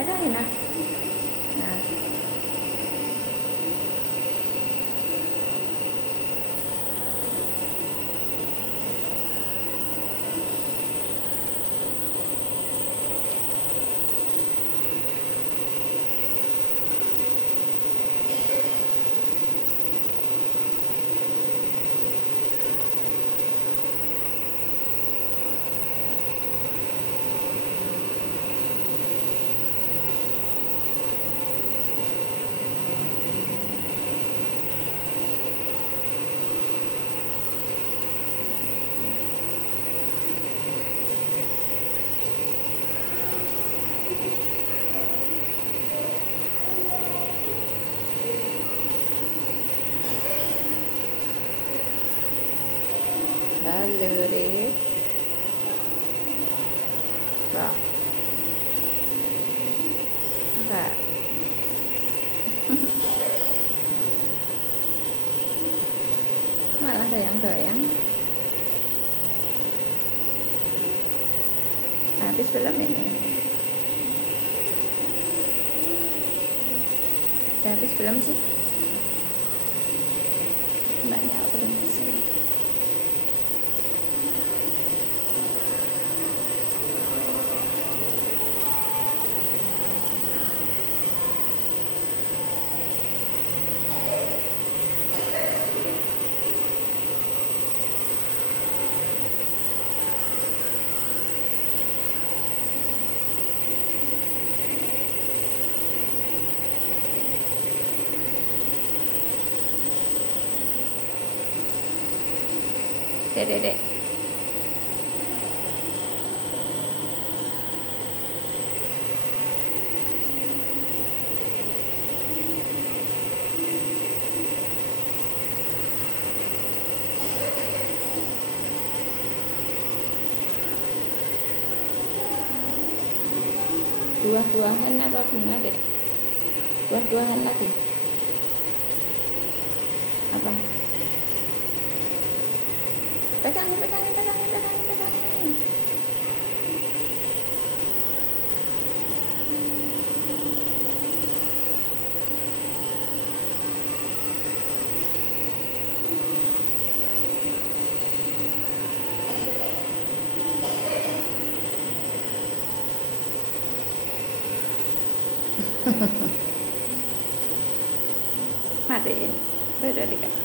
pegangin nah. Nah, halo Rif. Kak, Kak. Malah sayang-sayang. Habis belum ini? Udah habis belum sih? Banyak belum sih. Dek. Buah-buahan apa bunga dek? Buah-buahan lagi apa? Pegangin. Matiin. Udah dikasih.